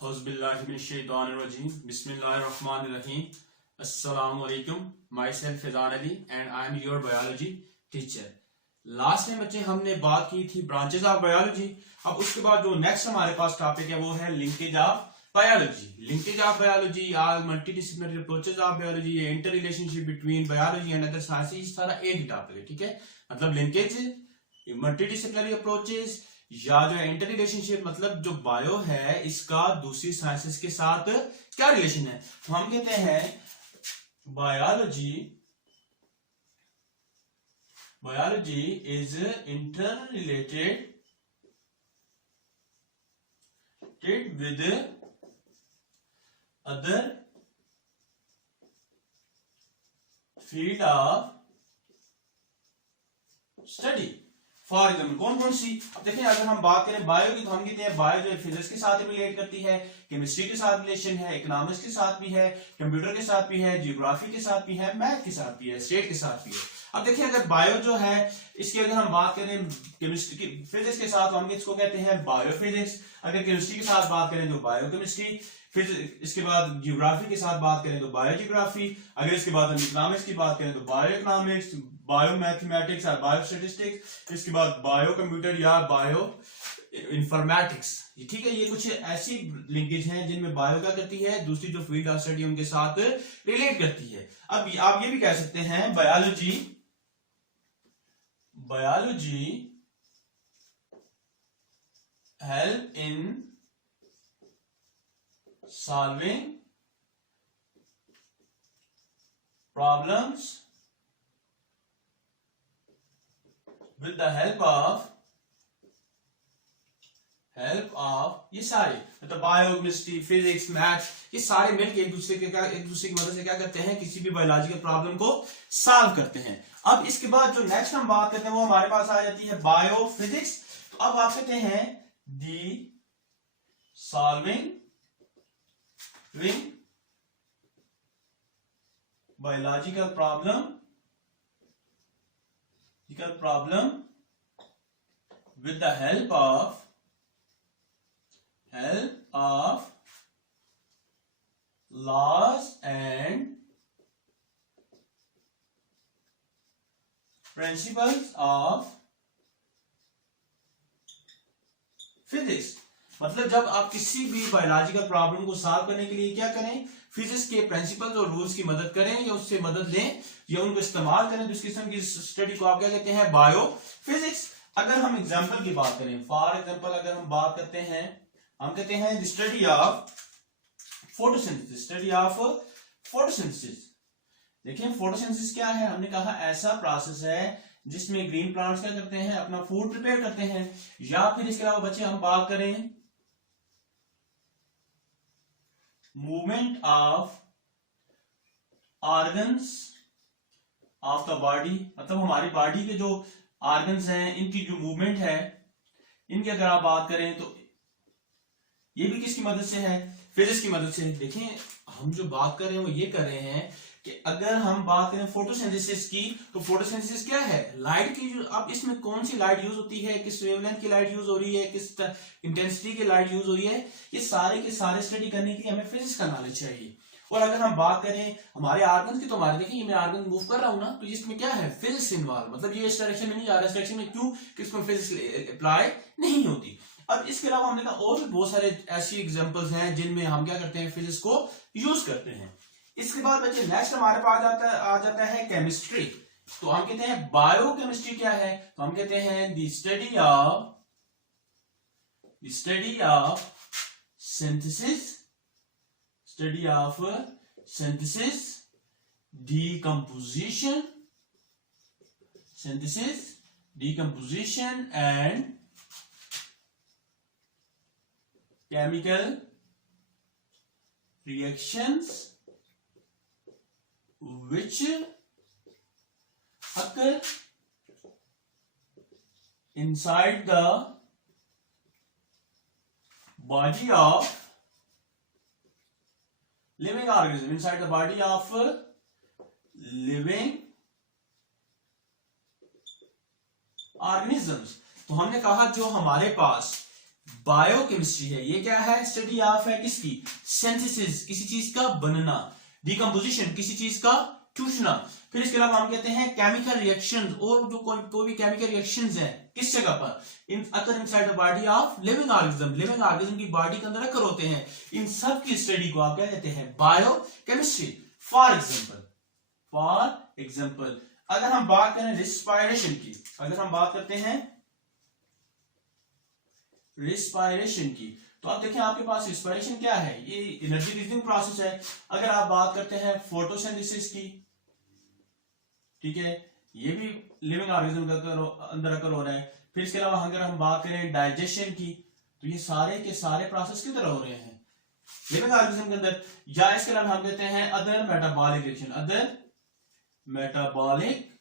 Auzubillahiminash-shaytanir-rajim. Bismillahir-rahmanir-rahim. Assalamualaikum. Myself Fizan Ali and I am your biology teacher. Last में बच्चे हमने बात की थी ब्रांचेस ऑफ बायोलॉजी। अब उसके बाद जो नेक्स्ट हमारे पास टॉपिक है वो है linkage of biology. Linkage of biology all multidisciplinary approaches of biology, inter relationship between biology and other sciences, सारा एक ही टॉपिक है। ठीक है, मतलब लिंकेज, मल्टीडिसिप्लिनरी अप्रोचेस या जो इंटर रिलेशनशिप, मतलब जो बायो है इसका दूसरी साइंसेस के साथ क्या रिलेशन है। तो हम कहते हैं biology is interrelated with other field of study। For example कौन कौन सी, अब देखिए अगर हम बात करें बायो की तो हम कहते हैं बायो जो है फिजिक्स के साथ रिलेट करती है, केमिस्ट्री के साथ रिलेशन है, इकोनॉमिक्स के साथ भी है, कंप्यूटर के साथ भी है, जियोग्राफी के साथ भी है, मैथ के साथ भी है, स्टेट के साथ भी है। अब देखिए अगर बायो जो है इसकी अगर हम बात करें केमिस्ट्री की, फिजिक्स के साथ, हम इसको कहते हैं बायोफिजिक्स। अगर केमिस्ट्री के साथ बात करें तो बायोकेमिस्ट्री, फिर इसके बाद जियोग्राफी के साथ बात करें तो बायोजियोग्राफी, अगर इसके बाद हम इकोनॉमिक्स की बात करें तो बायो इकोनॉमिक्स, बायो मैथमेटिक्स और बायो स्टेटिस्टिक्स, इसके बाद बायो कंप्यूटर या बायो इंफॉर्मेटिक्स। ठीक है, ये कुछ ऐसी लिंकेज हैं जिनमें बायो क्या करती है, दूसरी जो फील्ड ऑफ स्टडी उनके साथ रिलेट करती है। अब आप ये भी कह सकते हैं biology help in solving problems with the help of ये सारे, मतलब बायो, केमिस्ट्री, फिजिक्स, मैथ, ये सारे मिलकर एक दूसरे की मदद से क्या करते हैं, किसी भी बायोलॉजिकल प्रॉब्लम को सॉल्व करते हैं। अब इसके बाद जो नेक्स्ट हम बात करते हैं वो हमारे पास आ जाती है बायोफिजिक्स। तो अब आप कहते हैं दी solving biological problem with the help of laws and principles of physics। मतलब जब आप किसी भी बायोलॉजिकल प्रॉब्लम को सॉल्व करने के लिए क्या करें, फिजिक्स के प्रिंसिपल्स और रूल्स की मदद करें या उससे मदद लें या उनको इस्तेमाल करें, तो इस किस्म की स्टडी को आप क्या कहते हैं, बायोफिजिक्स। अगर हम एग्जांपल की बात करें, फॉर एग्जांपल अगर हम बात करते हैं, हम कहते हैं स्टडी ऑफ फोटोसिंथेसिस। देखिए फोटोसिंथेसिस क्या है, हमने कहा ऐसा प्रोसेस है जिसमें ग्रीन प्लांट्स क्या करते हैं, अपना फूड प्रिपेयर करते हैं। या फिर इसके अलावा बच्चे हम बात करें movement of organs of the body, मतलब हमारी बॉडी के जो ऑर्गन्स हैं इनकी जो मूवमेंट है, इनकी अगर आप बात करें तो ये भी किसकी मदद से है, फिजिक्स की मदद से। देखिए हम जो बात कर रहे हैं वो ये कर रहे हैं कि अगर हम बात करें फोटोसिंथेसिस की, तो फोटोसिंथेसिस क्या है, लाइट की जो, अब इसमें कौन सी लाइट यूज होती है, किस वेवलेंथ की लाइट यूज हो रही है, किस इंटेंसिटी की लाइट यूज हो रही है, ये सारे के सारे स्टडी करने के लिए हमें फिजिक्स का नॉलेज चाहिए। और अगर हम बात करें हमारे आर्गन की, तो हमारे देखिए मैं आर्गन मूव कर रहा हूं ना, तो इसमें क्या है, फिजिक्स इन्वॉल्व, मतलब ये इस डायरेक्शन में नहीं जा रहा, इस डायरेक्शन में क्यों, कि इसमें फिजिक्स अप्लाई नहीं होती। अब इसके अलावा हमने कहा और भी बहुत सारे ऐसी एग्जांपल्स हैं जिनमें हम क्या करते हैं, फिजिक्स को यूज करते हैं। इसके बाद बच्चे नेक्स्ट हमारे पास आ जाता है केमिस्ट्री। तो हम कहते हैं बायोकेमिस्ट्री क्या है, तो हम कहते हैं the study of synthesis, decomposition and chemical reactions which occur inside the body of living organism, inside the body of living organisms। तो हमने कहा जो हमारे पास बायोकेमिस्ट्री है, ये क्या है, स्टडी ऑफ है किसकी, सिंथेसिस किसी चीज का बनना, डिकम्पोजिशन किसी चीज का टूटना। फिर इसके अलावा हम कहते हैं केमिकल रिएक्शंस, और जो कोई भी केमिकल रिएक्शंस है किस जगह पर, in occur inside the body of living organism, living organism की बॉडी के अंदर अकर होते हैं, इन सब की स्टडी को आप क्या कहते हैं, बायोकेमिस्ट्री। फॉर एग्जांपल अगर हम बात करें रिस्पायरेशन की, अगर हम बात करते हैं रिस्पायरेशन की, तो आप देखें आपके पास रिस्पायरेशन क्या है, ये एनर्जी रिलीजिंग प्रोसेस है। अगर आप बात करते हैं फोटोसिंथेसिस की, ठीक है, ये भी लिविंग ऑर्गेनिज्म का अंदर अकर हो रहा है। फिर इसके अलावा अगर हम बात करें डाइजेशन की, तो ये सारे के सारे प्रोसेस किधर हो रहे हैं, लिविंग ऑर्गेनिज्म के अंदर। या इसके अलावा हम कहते हैं other metabolic reaction, other metabolic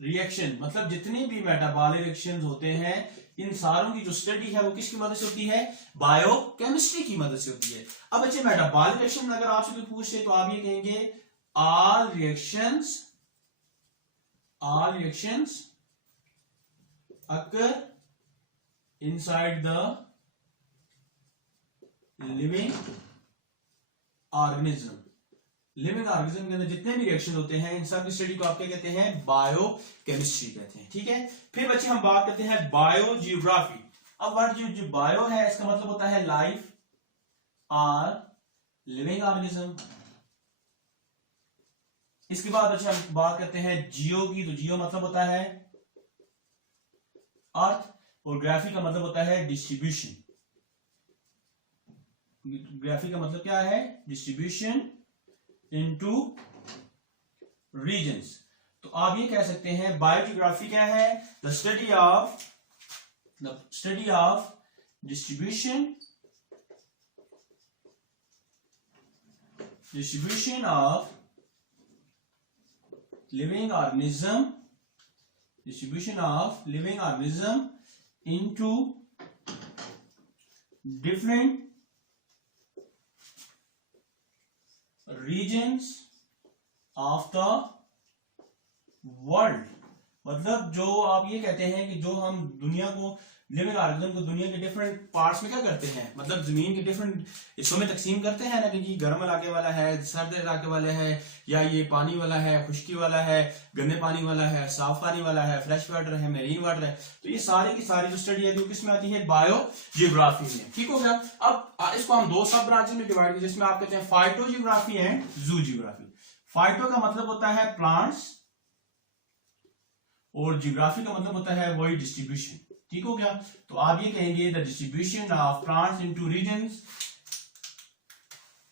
reaction, मतलब जितने भी मेटाबॉलिक रिएक्शंस होते हैं, इन सारों की जो स्टडी है वो किसकी मदद से होती है, बायोकेमिस्ट्री की मदद से होती है। अब बच्चे मेटाबॉलिक रिएक्शन अगर आपसे कोई पूछे तो आप ये कहेंगे all reactions occur inside the living organism। Living organism के अंदर जितने भी रिएक्शन होते हैं, इन सब की स्टडी को आप क्या कहते हैं, बायोकेमिस्ट्री कहते हैं, ठीक है। फिर बच्चे हम बात करते हैं बायोजियोग्राफी। अब वर्ड जो बायो है इसका मतलब होता है लाइफ और लिविंग ऑर्गेनिज्म। इसके बाद अच्छा हम बात करते हैं जियो की, तो जियो मतलब होता है अर्थ, और ग्राफी का मतलब होता है डिस्ट्रीब्यूशन। ग्राफी का मतलब क्या है, डिस्ट्रीब्यूशन इनटू रीजन्स। तो आप ये कह सकते हैं बायोजियोग्राफी क्या है, the study of distribution of living organism into different regions of the world। मतलब जो आप ये कहते हैं कि जो हम दुनिया को, लिविंग ऑर्गेनिज्म को दुनिया के डिफरेंट पार्ट्स में क्या करते हैं, मतलब जमीन के डिफरेंट हिस्सों में तकसीम करते हैं ना, कि गर्म इलाके वाला है, सर्द इलाके वाले है, या ये पानी वाला है, खुश्की वाला है, गंदे पानी वाला है, साफ पानी वाला है, फ्रेश वाटर है, मेरीन वाटर है। तो ये सारे की सारी जो स्टडी है वो किसमें आती है, बायोजियोग्राफी में, ठीक हो गया। अब इसको हम दो सब ब्रांचेस में डिवाइड किया, जिसमें आप कहते हैं फाइटोजियोग्राफी एंड जूजियोग्राफी। फाइटो का मतलब होता है प्लांट्स, और जियोग्राफी का मतलब होता है वही डिस्ट्रीब्यूशन, ठीक हो गया। तो आप ये कहेंगे the distribution of plants into regions,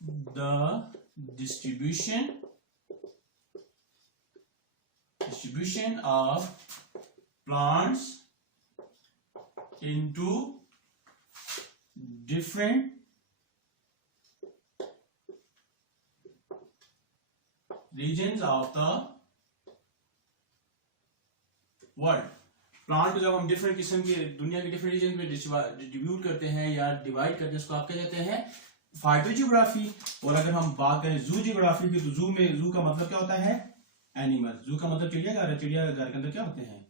the distribution of plants into different regions of the world. Plant को जब हम डिफरेंट किस्म के दुनिया के डिफरेंट रीजन में डिस्ट्रीब्यूट करते हैं या डिवाइड करते हैं, उसको आप क्या कहते हैं, फाइटोजियोग्राफी। और अगर हम बात करें जूजियोग्राफी की, तो जू का मतलब क्या होता है, एनिमल। जू का मतलब चिड़ियाघर है, चिड़ियाघर के अंदर क्या होते हैं,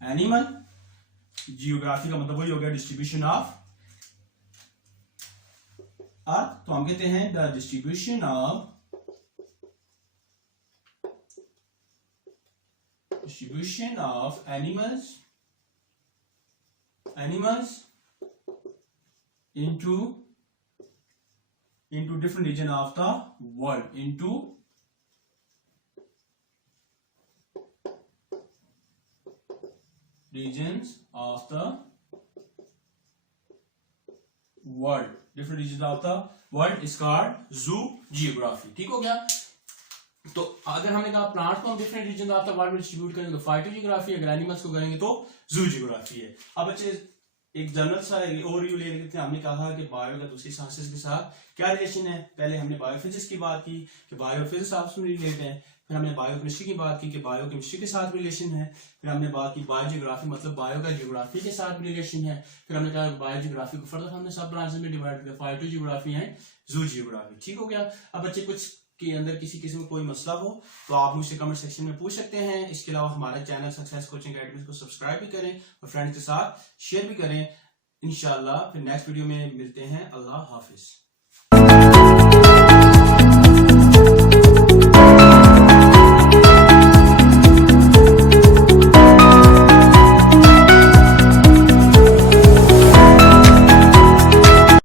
एनिमल। जियोग्राफी का मतलब वही हो गया डिस्ट्रीब्यूशन ऑफ अर्थ। तो हम कहते हैं the distribution of animals into different region of the world, into regions of the world, different regions of the world is called zoogeography, ठीक हो गया। तो अगर हमने कहा प्लांट्स को हम different region of the world में डिस्ट्रीब्यूट करेंगे तो फाइटोजियोग्राफी, अगर एनिमल्स को करेंगे तो जूजियोग्राफी है। अब बच्चे एक जनरल सा ओवरव्यू ले लेते हैं। हमने कहा कि बायो का दूसरी साइंसेस के साथ क्या रिलेशन है। पहले हमने बायोफिजिक्स की बात की कि बायोफिजिक्स आपस में रिलेटेड है। फिर हमने बायोकेमिस्ट्री की बात की कि बायोकेमिस्ट्री के साथ रिलेशन है। फिर हमने बात की बायोजियोग्राफी मतलब बायो का जियोग्राफी के साथ रिलेशन है। फिर हमने कहा बायोजियोग्राफी को फर्दर हमने सब ब्रांचेस में डिवाइड किया, फाइटोजियोग्राफी है, जूजियोग्राफी, ठीक हो गया। अब बच्चे कुछ के अंदर किसी किस्म में कोई मसला हो तो आप मुझसे कमेंट सेक्शन में पूछ सकते हैं। इसके अलावा हमारा चैनल सक्सेस कोचिंग एकेडमी को सब्सक्राइब भी करें और फ्रेंड्स के साथ शेयर भी करें। इंशाल्लाह फिर नेक्स्ट वीडियो में मिलते हैं। अल्लाह हाफिज।